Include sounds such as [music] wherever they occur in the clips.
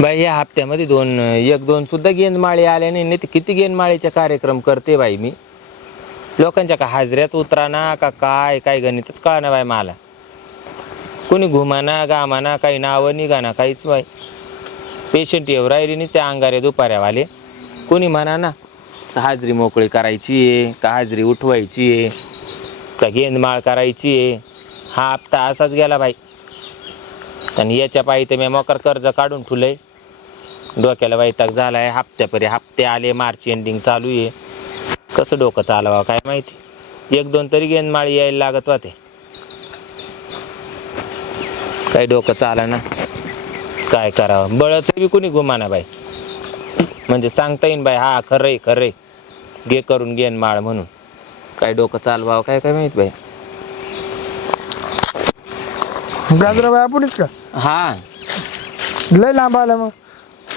बाई या हप्त्यामध्ये दोन एक दोन सुद्धा गेंदमाळे आले नाही नाही तर किती गेंदमाळीचे कार्यक्रम करते बाई मी? लोकांच्या का हाजऱ्याच उतराना का काय काय गणितच कळना बाई मला. कोणी घुमाना गामाना काही नावं निघाना काहीच बाई पेशंट येऊ राहिली नाही ते अंगारे दुपाऱ्यावाले. कोणी म्हणा ना हाजरी मोकळी करायची आहे का हाजरी उठवायची आहे का गेंदमाळ करायची आहे? हा हप्ता असाच गेला बाई आणि याच्या पायी तर मी मोकार कर्ज काढून ठुलंय डोक्याला वैताग झालाय हप्त्यापरी हप्ते आले मार्च एंडिंग चालू आहे. कसं डोकं चालवा काय माहिती? एक दोन तरी गेंदमाळी यायला लागत होते. काही डोकं चाला ना. काय करावं? बळच बी कुणी गुमाना बाई. म्हणजे सांगता येईन बाई हा खरंय खरंय. घे करून घेन माळ म्हणून. काय डोकं चालवावं काय काय माहीत बाई? गाजराबाई आपणच का? हा. लय लांब आलं मग.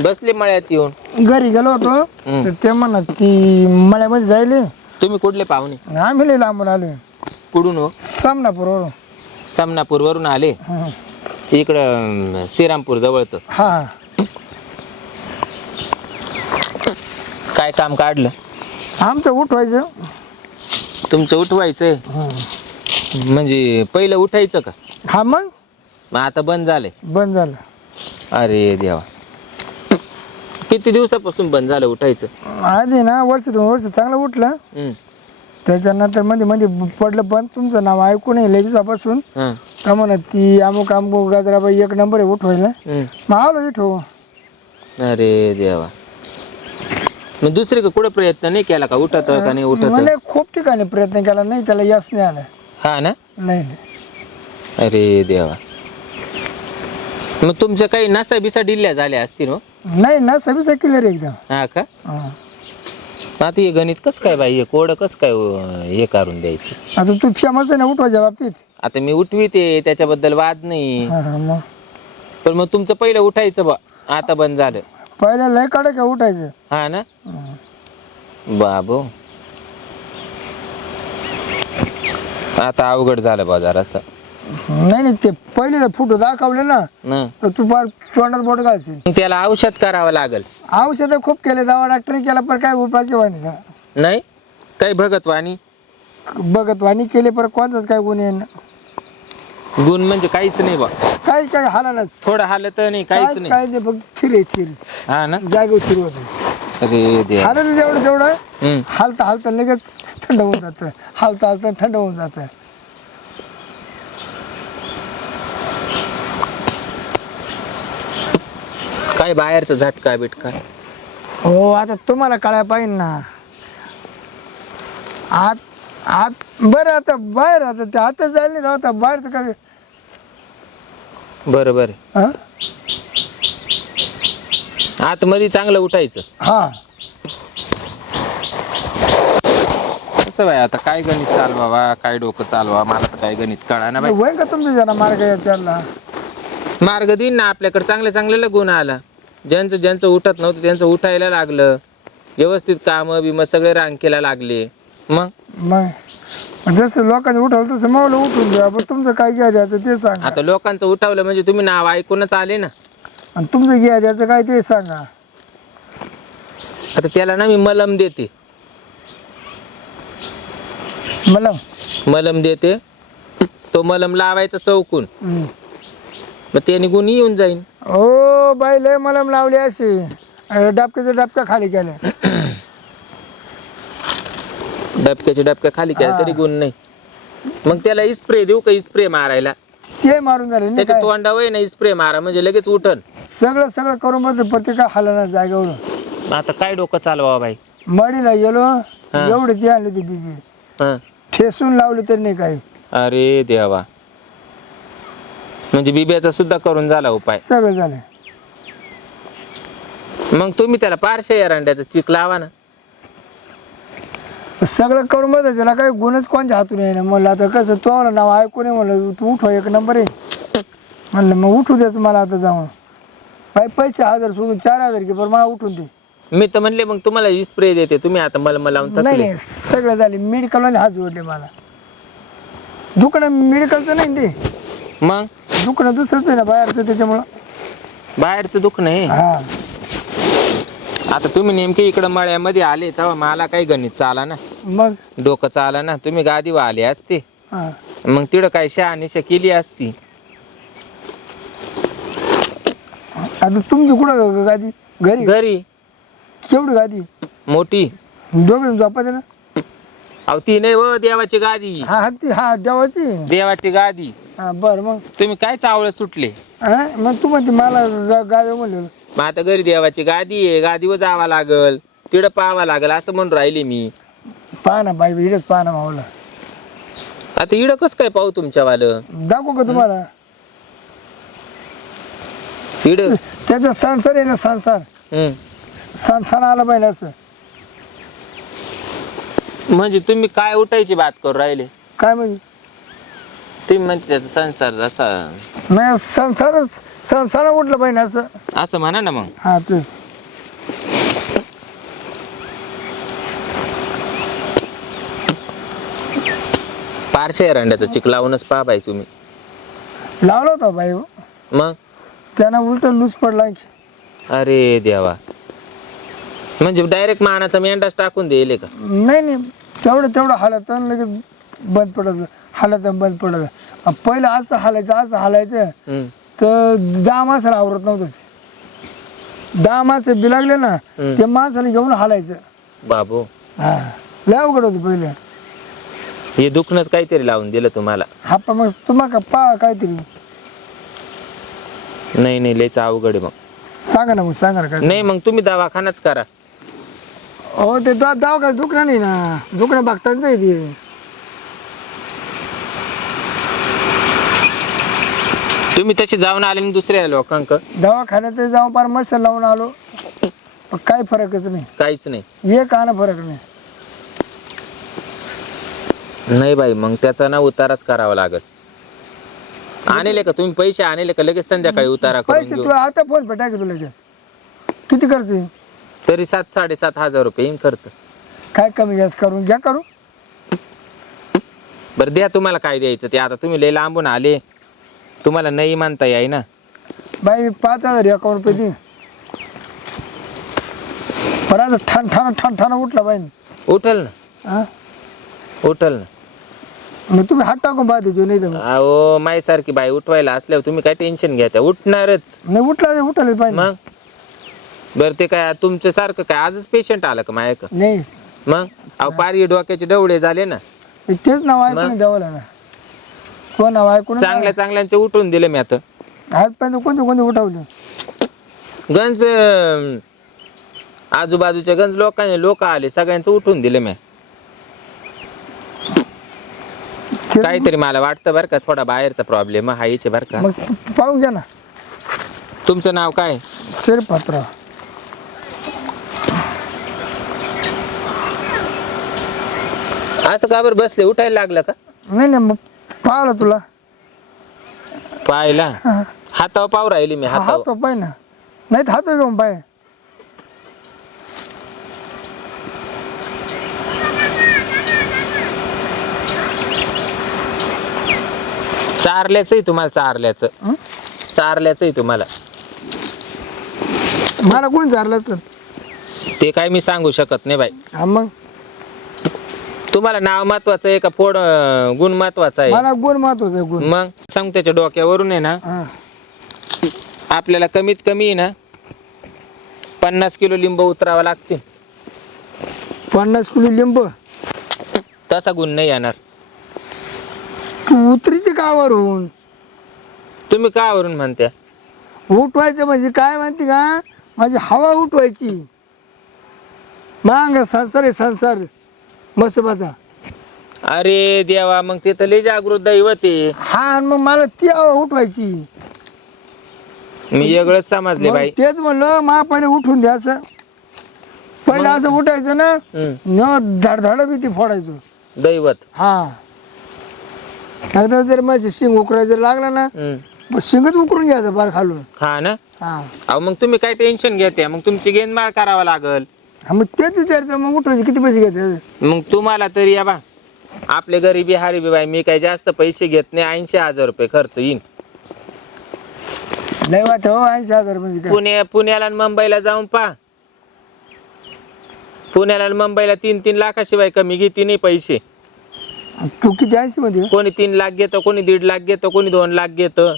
बसले मळ्यात येऊन. घरी गेलो होतो. तर ते म्हणत की मळ्यामध्ये जायले. तुम्ही कुठले पाहुणे? आम्ही लय लांबून आलो कुठून हो? सामनापूरवरून. सामनापूरवरून आले? हं. इकडं अं, श्रीरामपूर जवळचं. हा. काय काम काढलं? आमचं उठवायचं. तुमचं उठवायचंय हं. म्हणजे पहिलं उठायचं का? हा मग? मग आता बंद झालंय बंद झालं. अरे देवा. किती दिवसापासून बंद झालं उठायचं? आधी ना वर्ष दोन वर्ष चांगलं उठलं. हम्म, त्याच्यानंतरमध्ये मध्ये पडलं पण तुमचं नाव ऐकून येईल दिवसापासून. हं, का म्हणत ती अमुक अमुक गाजराबाई एक नंबर आहे उठवायला. हम्म. मग आलो इठो अरे देवा. मग दुसरी का कुठं प्रयत्न नाही केला का? उठत का नाही उठत? मला खूप ठिकाणी प्रयत्न केला नाही त्याला यश नाही आलं. हा ना? नाही नाही. अरे देवा. मग तुमच्या काही नसा बिसा डिल्ल्या झाल्या असतील हो? नाही ना सगळी क्लिअर एकदम. हा का? हा. मग आता हे गणित कसं काय बाई हे कोड कसं काय अं, हे करून द्यायचं? आता तू फेमस आहे ना उठवायच्या बाबतीत. आता मी उठवीते त्याच्याबद्दल वाद नाही. हा, हा, मग. पण मग तुमचं पहिलं उठायचं बा आता बंद झालं. पहिल्या लय कडक आहे उठायचं. हा ना? हा. बाबो. आता अवघड झालं बाजार असं नाही नाही ते पहिले फोटो दाखवले ना न. तर तू फार तोंडात बोट घालशील. मग त्याला औषध करावं लागल. औषध खूप केले दवा डॉक्टरने केला पण काय उपायचे वाणी नाही. नाही? काही भगत वाणी? बघत वाणी केले पर कोणताच काय गुन्हे येईना. गुण म्हणजे काहीच नाही बा. काही काही हालानच थोडं हालत नाही काहीच नाही. काय नाही बघ थिरे थिरे हा ना? जागेवर थिर होत. अरे हालत जेवढं तेवढं हम्म. हालता हालता लगेच थंड होऊन जातं. हालता हालता थंड होऊन जातं. काय बाहेरचं झटका बिटका? हो आता तुम्हाला कळायला पाहिजे ना. आत आत बरं आता बाहेर आता ते आता जायला नाही जाऊ आता बाहेर काय? बरं बरं. हा? आतमध्ये चांगलं उठायचं. हा. कसं बाय आता काय गणित चालवावा काय डोकं चालवा मला तर काय गणित कळा ना बाई. वय का तुमचं जरा मार्ग याच्याला मार्ग देईन ना आपल्याकडे चांगल्या चांगल्याला गुण आला. ज्यांचं ज्यांचं उठत नव्हतं त्यांचं उठायला लागलं. व्यवस्थित कामं बिम सगळे रांकेला लागले. मग? मग जसं लोकांनी उठवलं तसं मावलं उठून द्या. पण तुमचं काय घ्या द्यायचं ते सांगा. आता लोकांचं उठवलं म्हणजे तुम्ही नाव ऐकूनच आले ना. आणि तुमचं घ्या द्यायचं काय ते सांगा. आता त्याला ना मी मलम देते. मला मलम देते. तो मलम लावायचा चौकून. हम्म. मग ते निघून येऊन जाईन. ओ बाई लय मलम लावली अशी. डाबक्याचं डाबका खाली केलं डबक्याच्या डबक्या खाली केला [clears throat] तरी गुण नाही. मग त्याला स्प्रे देऊ का स्प्रे मारायला? ते मारून झाले नाही त्याच्या काय? तोंडावर ना स्प्रे मारा म्हणजे लगेच उठन. सगळं सगळं करून बघ प्रत्येका हालना जागेवरून. आता काय डोकं चालवा बाई? मडीला गेलो एवढे ते आणले ते बिबी. हा. ठेसून लावले तरी नाही काही. अरे देवा. म्हणजे बिब्याचा सुद्धा करून झाला उपाय. सगळं झालं मग तुम्ही त्याला पारशे एरंड्याचा चिक लावा ना. सगळं करून बघ त्याला काही गुणच कोणच्या हातून येईना. म्हणलं आता कसं तो आला नाव ऐकून ये म्हणलं तू उठव एक नंबर आहे. म्हणलं मग उठू द्याच मला आता जाऊन. बाई पैसे हजार सोडून चार हजार घे बरं मला उठून दे. मी तर म्हणले मग तुम्हाला स्प्रे देते तुम्ही आता मला मला लावून नाही थकले. नाही सगळं झाले. मेडिकलवाले हात जोडले मला. दुकान मेडिकलचं नाही ते? मग? दुकान दुसरंच आहे ना बाहेरचं त्याच्यामुळं. बाहेरचं दुःख नाही हा. आता तुम्ही नेमके इकडं मळ्यामध्ये आले तेव्हा मला काही गणित चाला ना मग? डोकं चाला ना तुम्ही गादीवर आले असते. हा. मग तिकडं काय शहानिशा केली असती? आता तुमची कुठं गादी? घरी? घरी. केवढी गादी? मोठी. दोघे झोपायचं ना? अहो ती नाही व देवाची गादी. हा हा ती हा देवाची. देवाची गादी. हा बरं मग. तुम्ही काय चावळ सुटले? हा मग तू म्हणते मला गा- गादी म्हणलं. मग आता घरी देवाची गादी आहे गादीवर जावं लागल तिकडं पाहावं लागल असं म्हणून राहिले मी. पहा ना बाई इकडेच पहा ना मावला. आता इडं कसं काय पाहू तुमच्यावालं? दाखवू का तुम्हाला? इड त्याचा संसार आहे ना संसार. संसार आला पाहिजे असं. म्हणजे तुम्ही काय उठायची बात करू राहिले? काय म्हणजे? तुम्ही म्हणते त्याचा संसार जसा नाही संसारच संसार उठलं पाहिजे असं. असं म्हणा ना मग. हा तेच. पारशे एरंड्याचा चिक लावूनच पहा बाई तुम्ही. लावला होता बाई हो. मग? त्यांना उलट लूज पडला की. अरे देवा. म्हणजे डायरेक्ट मानाचा मेंढाच टाकून देईल का? नाही नाही. तेवढं तेवढं हालत लगेच बंद पडत हालत बंद पडत पहिलं असं हालायचं असं हालायचं. तर दहा माणसाला आवरत नव्हतं. दहा माणसं बिलागले ना. ते माणसाला घेऊन हालायचं. बाबू. हा. लय अवघड होतं पहिले. हे दुखणंच काहीतरी लावून दिलं तुम्हाला. हा पण मग तुम्हाला पा काहीतरी. नाही नाही लयच अवघड आहे मग. सांगा ना मग सांगा ना काय नाही मग तुम्ही दवाखानाच करा. हो ते दाव काय दुखणं नाही ना. दुखणं बघताच आहे ते. तुम्ही तसे जाऊन आले ना दुसऱ्या लोकांक? दवाखान्यात जाऊन पार मस्त लावून आलो. पण काही फरकच नाही. काहीच नाही. एक आण फरक नाही. नाही बाई मग त्याचा ना उताराच करावा लागत आणले का तुम्ही पैसे? आणले का लगेच संध्याकाळी उतारा करून पैसे घेऊ? तू आता फोन पे टाक तुला. किती खर्च आहे? तरी सात साडेसात हजार रुपये येईन खर्च. काय कमी जास्त करून घ्या करू. बरं द्या तुम्हाला काय द्यायचं ते. आता तुम्ही लय लांबून आले. तुम्हाला नाही म्हणता येई ना? बाई मी पाच हजार अकाउंट पे दे बरं आता ठाण ठाण ठाण ठाण उठला बाई. उठल ना. हा उठल ना. मग तुम्ही हात टाकून पाहते जो नाही तर मग. अहो बाई उठवायला असल्यावर तुम्ही काय टेन्शन घ्या उठणारच. नाही उठला तर पाहिजे मग? बरं ते काय तुमच्या सारखं काय आजच पेशंट आलं का मायक नाही. मग? अहो पारी डोक्याचे डवळे झाले ना. तेच नाव ऐकून द्यावं लागणार कोण ऐकून चांगल्या चांगल्यांचे उठून दिले मी आता. हात पाहिजे कोणते कोणते उठवले? गंज अं, आजूबाजूच्या गंज लोकांनी लोक आले सगळ्यांचं उठून दिले मी. ते- काहीतरी मला वाटतं बरं का थोडा बाहेरचा प्रॉब्लेम हा याचे बरं का. मग पाहून घ्या ना. तुमचं नाव काय? शिरपात्र. असं का बरं बसले उठायला लागलं का? नाही नाही मग पाहिलं तुला? पाहिला? हा. हातावर पाव राहिली मी हा हातावर पाय ना. नाही तर हात घेऊन पाय. चारल्याचंही तुम्हाला चारल्याचं. हं? चारल्याचंही तुम्हाला. मला कोणी चारलं तर? ते काय मी सांगू शकत नाही बाई. हा मग? तुम्हाला नाव महत्वाचं आहे का फोड अं, गुण महत्त्वाचा आहे? मला गुण महत्त्वाचा आहे गुण. मग सांग त्याच्या डोक्यावरून आहे ना. हा. आपल्याला कमीत कमी आहे ना पन्नास किलो लिंब उतरावा लागतील. पन्नास किलो लिंब? तसा गुण नाही येणार. तू उतरीचे गावावरून. तुम्ही का वरून म्हणत्या? उठवायचं म्हणजे काय म्हणते का? माझी हवा उठवायची. मांग संसार आहे संसार. मस्त बसा. अरे देवा मग ते तर लय जागृत दैवत आहे. हा आणि मग मला ती हवा उठवायची. मी वेगळंच समजले मग बाई. तेच म्हणलं मा पहिले उठून द्या असं. पहिले असं उठायचं ना हम्म. न धडधड बी ती फोडायचो. दैवत. हा. एकदा जर माझी शिंग उकरायचं जर लागला ना हम्म. मग शिंगच उकरून घ्यायचं बार खालून. हा ना? हा. अहो मग तुम्ही काय टेन्शन घेते मग तुमची गेंदमाळ करावा लागल. हा, मग तेच विचारतं मग उठवायचे किती पैसे घेते? मग तुम्हाला तरी या बा. आपले गरीबी हारीबी बाई मी काही जास्त पैसे घेत नाही ऐंशी हजार रुपये खर्च येईन. लय वाट हो ऐंशी हजार म्हणजे काय? पुणे पुण्याला आणि मुंबईला जाऊन पा पुण्याला आणि मुंबईला तीन तीन लाखाशिवाय कमी घेते नाही पैसे. तू किती ऐंशी मध्ये? कोणी तीन लाख घेतं कोणी दीड लाख घेतं कोणी दोन लाख घेतं.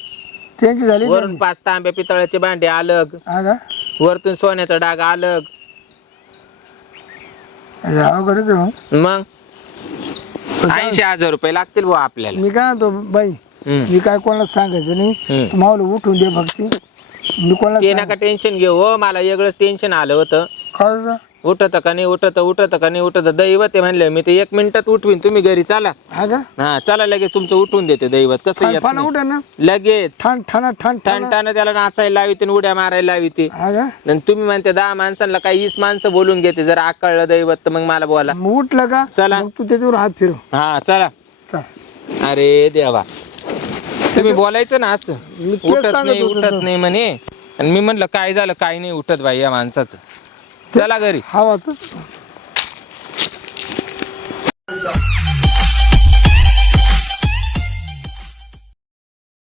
त्यांची झाली वरून पाच तांब्या पितळाचे भांडे अलग. हा का? वरतून सोन्याचा डाग अलग. अरे अवघडच आहे. मग? ऐंशी हजार रुपये लागतील बुवा आपल्याला. मी काय म्हणतो बाई हम्म. मी काय कोणाला सांगायचं नाही. हम्म. उठून दे फक्त. मी कोणाला ते नका टेन्शन घेऊ. हो मला वेगळंच टेन्शन आलं होतं. सांग उठत का नाही उठत उठत का नाही उठत. दैवत आहे म्हणलं. मी ते एक मिनिटात उठवीन. तुम्ही घरी चला. हा का? हा चला लगेच तुमचं उठून देते दैवत. कसं येत फाना नाही. उठा ना. लगेच. ठाण ठाणा ठाण ठाण ठणठाणं त्याला नाचायला लाविते आणि उड्या मारायला हा का? आणि तुम्ही म्हणते दहा माणसांना काही वीस माणसं बोलून घेते. जर आकळलं दैवत तर मग मला बोला. मग उठलं का? चला. मग तू त्याच्यावर हात फिरव. हा चला. चल. अरे देवा. तुम्ही बोलायचं ना असं. मी तेच उठत सांगत नाही होतो उठत तर. नाही म्हणे. आणि मी म्हणलं काय झालं? काय नाही उठत बाई या माणसाचं. चला घरी. हवाच